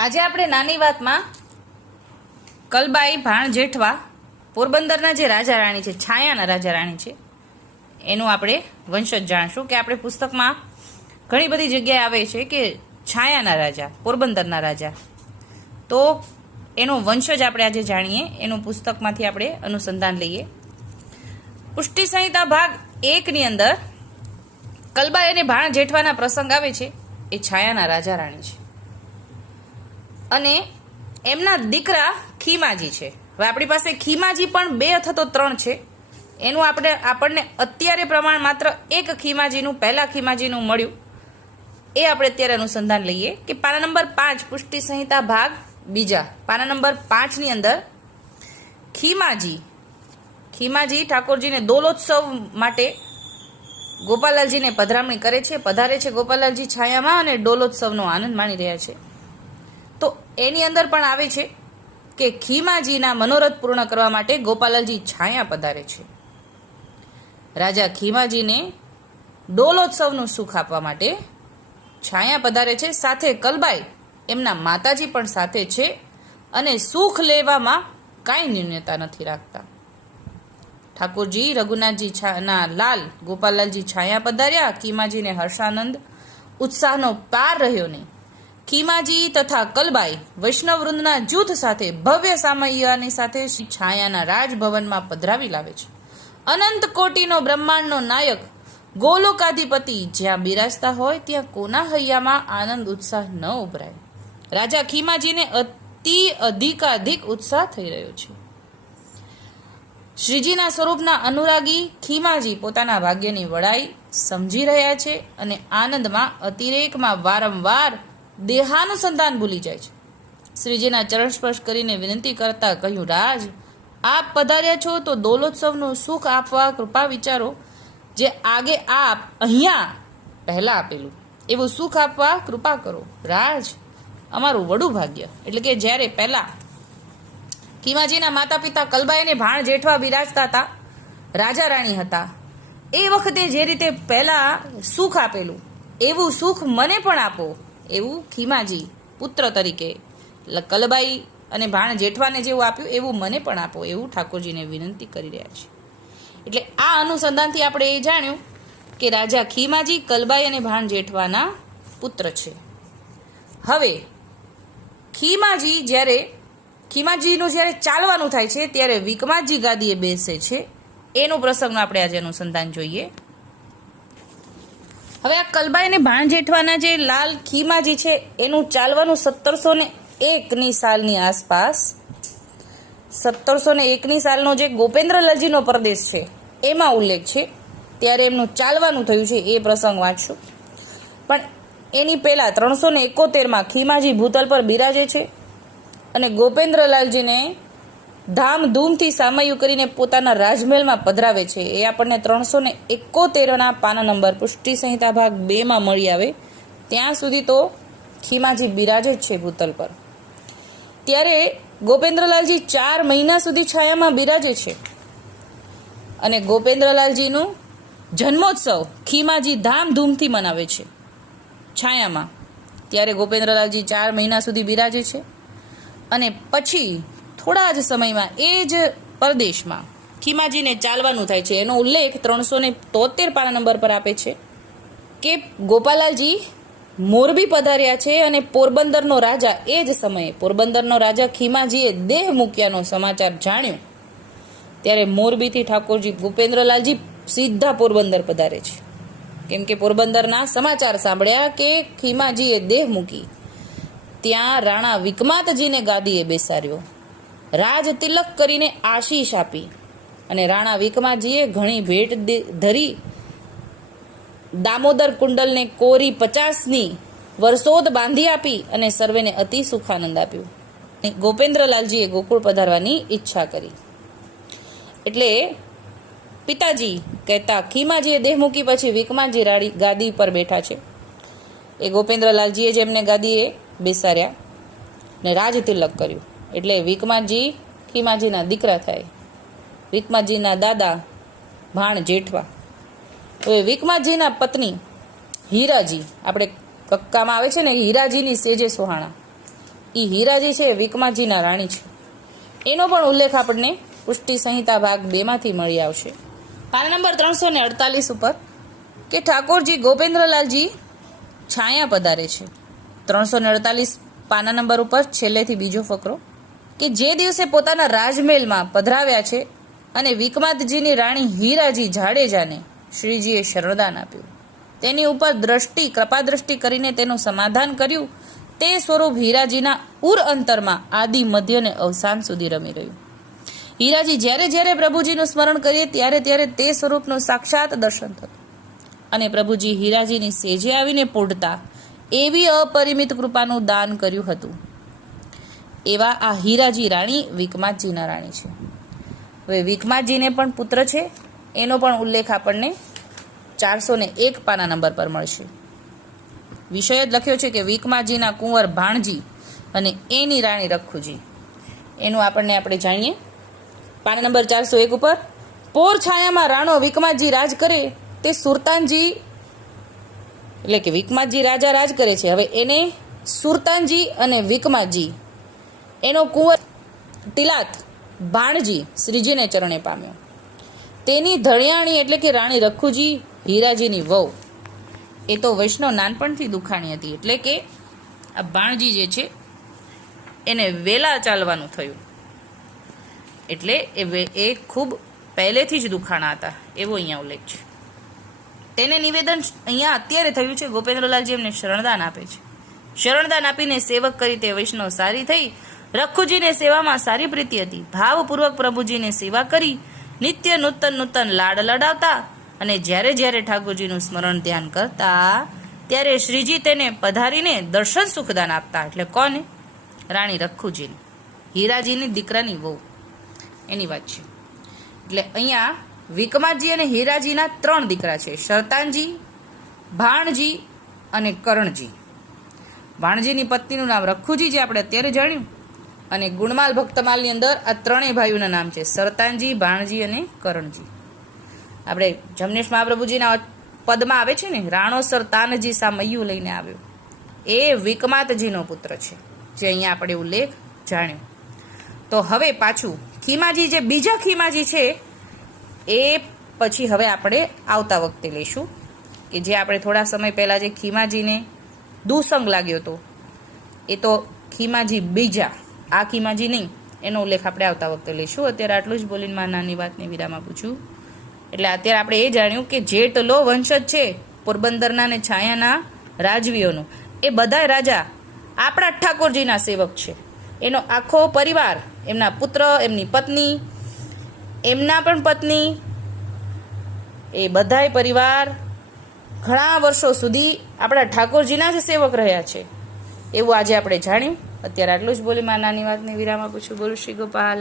આજે આપણે નાની વાતમાં કલબાઈ ભાણ જેઠવા પોરબંદરના જે રાજા રાણી છે, છાયાના રાજા રાણી છે, એનું આપણે વંશજ જાણશું. કે આપણે પુસ્તકમાં ઘણી બધી જગ્યાએ આવે છે કે છાયાના રાજા, પોરબંદરના રાજા, તો એનો વંશજ આપણે આજે જાણીએ. એનું પુસ્તકમાંથી આપણે અનુસંધાન લઈએ. પુષ્ટિ સંહિતા ભાગ 1 ની અંદર કલબાઈ અને ભાણ જેઠવાના પ્રસંગ આવે છે. એ છાયાના રાજા રાણી છે અને એમના દીકરા ખીમાજી છે. હવે આપણી પાસે ખીમાજી પણ 2 અથવા તો 3 છે. એનું આપણને અત્યારે પ્રમાણ માત્ર એક ખીમાજીનું, પહેલા ખીમાજીનું મળ્યું. એ આપણે અત્યારે અનુસંધાન લઈએ કે પાના નંબર 5 પુષ્ટિ સંહિતા ભાગ 2 પાના નંબર 5 ની અંદર ખીમાજી ઠાકોરજીને દોલોત્સવ માટે ગોપાલાલજીને પધરામણી કરે છે, પધારે છે ગોપાલાલજી છાયામાં અને ડોલોત્સવનો આનંદ માણી રહ્યા છે. તો એની અંદર પણ આવે છે કે ખીમાજીના મનોરથ પૂર્ણ કરવા માટે ગોપાલાલજી છાયા પધારે છે. રાજા ખીમાજીને ડોલોત્સવનું સુખ આપવા માટે છાયા પધારે છે. સાથે કલબાઈ એમના માતાજી પણ સાથે છે અને સુખ લેવામાં કાંઈ ન્યૂનતા નથી રાખતા. ઠાકોરજી રઘુનાથજી ના લાલ ગોપાલાલજી છાયા પધાર્યા. ખીમાજીને હર્ષાનંદ ઉત્સાહનો પાર રહ્યો નહીં. ખીમાજી તથા કલબાઈ વૈષ્ણવ વૃંદના જૂથ સાથે ભવ્ય સામૈયાની સાથે છાયાના રાજભવનમાં પધરાવી લાવે છે. અનંત કોટીનો બ્રહ્માંડનો નાયક ગોલોકાધિપતિ જ્યાં બિરાજતા હોય ત્યાં કોના હૈયામાં આનંદ ઉત્સાહ ન ઉભરાય. રાજા ખીમાજીને અધિકાધિક ઉત્સાહ થઈ રહ્યો છે. શ્રીજીના સ્વરૂપના અનુરાગી ખીમાજી પોતાના ભાગ્યની વડાઈ સમજી રહ્યા છે અને આનંદમાં અતિરેકમાં વારંવાર દેહાનુસંધાન ભૂલી જાય છે. શ્રીજીના ચરણ સ્પર્શ કરીને વિનંતી કરતા કહ્યું, રાજ, આપ પધાર્યા છો તો દોલોત્સવનું સુખ આપવા કૃપા વિચારો. જે આગે આપ અહીંયા પહેલા આપેલું એવું સુખ આપવા કૃપા કરો. રાજ, અમારું વડું ભાગ્ય. એટલે કે જ્યારે પહેલા ખીમાજીના માતા પિતા કલબાઈ અને ભાણ જેઠવા બિરાજતા હતા, રાજા રાણી હતા, એ વખતે જે રીતે પહેલા સુખ આપેલું એવું સુખ મને પણ આપો, એવું ખીમાજી પુત્ર તરીકે કલબાઈ અને ભાણ જેઠવાને જેવું આપ્યું એવું મને પણ આપો, એવું ઠાકોરજીને વિનંતી કરી રહ્યા છે. એટલે આ અનુસંધાનથી આપણે એ જાણ્યું કે રાજા ખીમાજી કલબાઈ અને ભાણ જેઠવાના પુત્ર છે. હવે ખીમાજીનું જ્યારે ચાલવાનું થાય છે ત્યારે વિકમાજી ગાદીએ બેસે છે. એનો પ્રસંગનો આપણે આજે અનુસંધાન જોઈએ. હવે આ કલબાઈ અને ભાણ જેઠવાના જે લાલ ખીમાજી છે એનું ચાલવાનું 1701ની સાલની આસપાસ, 1701ની સાલનો જે ગોપેન્દ્રલાલજીનો પ્રદેશ છે એમાં ઉલ્લેખ છે. ત્યારે એમનું ચાલવાનું થયું છે એ પ્રસંગ વાંચશું. પણ એની પહેલા 371માં ખીમાજી ભૂતલ પર બિરાજે છે અને ગોપેન્દ્રલાલજીને ધામધૂમથી સામયું કરીને પોતાના રાજમહેલમાં પધરાવે છે. એ આપણને 371ના પાના નંબર પુષ્ટિ સંહિતા ભાગ 2માં મળી આવે. ત્યાં સુધી તો ખીમાજી બિરાજે જ છે ભૂતલ પર. ત્યારે ગોપેન્દ્રલાલજી 4 મહિના સુધી છાયામાં બિરાજે છે અને ગોપેન્દ્રલાલજીનું જન્મોત્સવ ખીમાજી ધામધૂમથી મનાવે છે છાયામાં. ત્યારે ગોપેન્દ્રલાલજી 4 મહિના સુધી બિરાજે છે અને પછી થોડા જ સમયમાં એ જ પ્રદેશમાં ખીમાજીને ચાલવાનું થાય છે. એનો ઉલ્લેખ 373 પાના નંબર પર આપે છે કે ગોપાલાલજી મોરબી પધાર્યા છે અને પોરબંદરનો રાજા, એ જ સમયે પોરબંદરનો રાજા ખીમાજીએ દેહ મૂક્યાનો સમાચાર જાણ્યો. ત્યારે મોરબીથી ઠાકોરજી ગોપેન્દ્રલાલજી સીધા પોરબંદર પધારે છે. કેમ કે પોરબંદરના સમાચાર સાંભળ્યા કે ખીમાજીએ દેહ મૂકી. ત્યાં રાણા વિકમાતજીને ગાદીએ બેસાડ્યો, રાજ તિલક કરીને આશીષ આપી અને રાણા વિકમાતજીએ ઘણી ભેટ ધરી દામોદર કુંડલને કોરી 50ની વર્ષોદ બાંધી આપી અને સર્વેને અતિ સુખાનંદ આપ્યું. ગોપેન્દ્રલાલજીએ ગોકુળ પધારવાની ઈચ્છા કરી. એટલે પિતાજી કહેતા ખીમાજીએ દેહ મૂકી પછી વિકમાતજી ગાદી પર બેઠા છે. એ ગોપેન્દ્રલાલજીએ જ એમને ગાદીએ બેસાડ્યા ને રાજ તિલક કર્યું. એટલે વિકમાતજી ખીમાજીના દીકરા થાય, વિકમાતજીના દાદા ભાણ જેઠવા. હવે વિકમાતજીના પત્ની હીરાજી, આપણે કક્કામાં આવે છે ને હીરાજીની સેજે સોહાણા, એ હીરાજી છે વિકમાજીના રાણી છે. એનો પણ ઉલ્લેખ આપણને પુષ્ટિ સંહિતા ભાગ 2 મળી આવશે. પાના નંબર 348 ઉપર કે ઠાકોરજી ગોપેન્દ્રલાલજી છાયા પધારે છે. 348 પાના નંબર ઉપર છેલ્લેથી બીજો ફકરો કે જે દિવસે પોતાના રાજમહેલમાં પધરાવ્યા છે અને વિકમાતજીની રાણી હીરાજી જાડેજાને શ્રીજીએ શરણદાન આપ્યું, તેની ઉપર કૃપા દ્રષ્ટિ કરીને તેનું સમાધાન કર્યું, તે સ્વરૂપ હીરાજીના ઉર અંતરમાં આદિ મધ્ય ને અવસાન સુધી રમી રહ્યું. હીરાજી જ્યારે જ્યારે પ્રભુજીનું સ્મરણ કરીએ ત્યારે ત્યારે તે સ્વરૂપનું સાક્ષાત દર્શન થતું અને પ્રભુજી હીરાજીની સેજે આવીને પૂડતા એવી અપરિમિત કૃપાનું દાન કર્યું હતું. એવા આ હીરાજી રાણી વિકમાતજીના રાણી છે. હવે વિકમાતજીને પણ પુત્ર છે, એનો પણ ઉલ્લેખ આપણને 401 પાના નંબર પર મળશે. વિષય જ લખ્યો છે કે વિકમાતજીના કુંવર ભાણજી અને એની રાણી રખુજી. એનું આપણે જાણીએ. પાના નંબર 401 ઉપર પોર છાયામાં રાણો વિકમાતજી રાજ કરે તે સુરતાનજી, એટલે કે વિકમાતજી રાજા રાજ કરે છે. હવે એને સુરતાનજી અને વિકમાતજી એનો કુંવર તિલાત ભાણજી શ્રીજીને ચરણે પામ્યો. તેની ધણિયાણી એટલે કે રાણી રખુજી હીરાજીની વહુ, એ તો વૈષ્ણવ નાનપણથી દુખાણી હતી, એટલે કે આ ભાણજી જે છે એને વેલા ચાલવાનું થયું, એટલે એ ખૂબ પહેલેથી જ દુખાણા હતા એવો અહીંયા ઉલ્લેખ છે. તેને નિવેદન અહીંયા અત્યારે થયું છે. ગોપેન્દ્રલાલજી એમને શરણદાન આપે છે. શરણદાન આપીને સેવક કરી તે વૈષ્ણવ સારી થઈ. રખુજીને સેવામાં સારી પ્રીતિ હતી. ભાવપૂર્વક પ્રભુજીને સેવા કરી નિત્ય નૂતન લાડ લડાવતા અને જ્યારે જ્યારે ઠાકોરજીનું સ્મરણ ધ્યાન કરતા ત્યારે શ્રીજી તેને પધારીને દર્શન સુખદાન આપતા. એટલે કોને? રાણી રખુજીને, હીરાજીની દીકરાની વહુ, એની વાત છે. એટલે અહીંયા વિકમાતજી અને હીરાજીના 3 દીકરા છે, શરતાનજી, ભાણજી અને કરણજી. ભાણજીની પત્નીનું નામ રખુજી, જે આપણે અત્યારે જાણ્યું, અને ગુણમાલ ભક્તમાલની અંદર આ 3 ભાઈઓના નામ છે, શરતાનજી, ભાણજી અને કરણજી. આપણે જમનેશ મહાપ્રભુજીના પદમાં આવે છે ને, રાણો સરતાનજી સા મૈયું લઈને આવ્યો, એ વિકમાતજીનો પુત્ર છે, જે અહીંયા આપણે ઉલ્લેખ જાણ્યો. તો હવે પાછું ખીમાજી, જે બીજા ખીમાજી છે, એ પછી હવે આપણે આવતા વખતે લઈશું, કે જે આપણે થોડા સમય પહેલા જે ખીમાજીને દુસંગ લાગ્યો હતો, એ તો ખીમાજી બીજા, આ ખીમાજી નહીં, એનો ઉલ્લેખ આપણે આવતા વખતે લઈશું. અત્યારે આટલું જ બોલીને મારી નાની વાતને વિરામ આપું છું. એટલે અત્યારે આપણે એ જાણ્યું કે જેટલો વંશજ છે પોરબંદરના ને છાયાના રાજવીઓનો, એ બધા રાજા આપણા ઠાકોરજીના સેવક છે. એનો આખો પરિવાર, એમના પુત્ર, એમની પત્ની, એમના પણ પત્ની, એ બધાય પરિવાર ઘણા વર્ષો સુધી આપણા ઠાકોરજીના જ સેવક રહ્યા છે, એવું આજે આપણે જાણ્યું. અત્યારે આટલું જ બોલી મારી નાની વાતને વિરામ આપું છું. બોલું શ્રી ગોપાલ.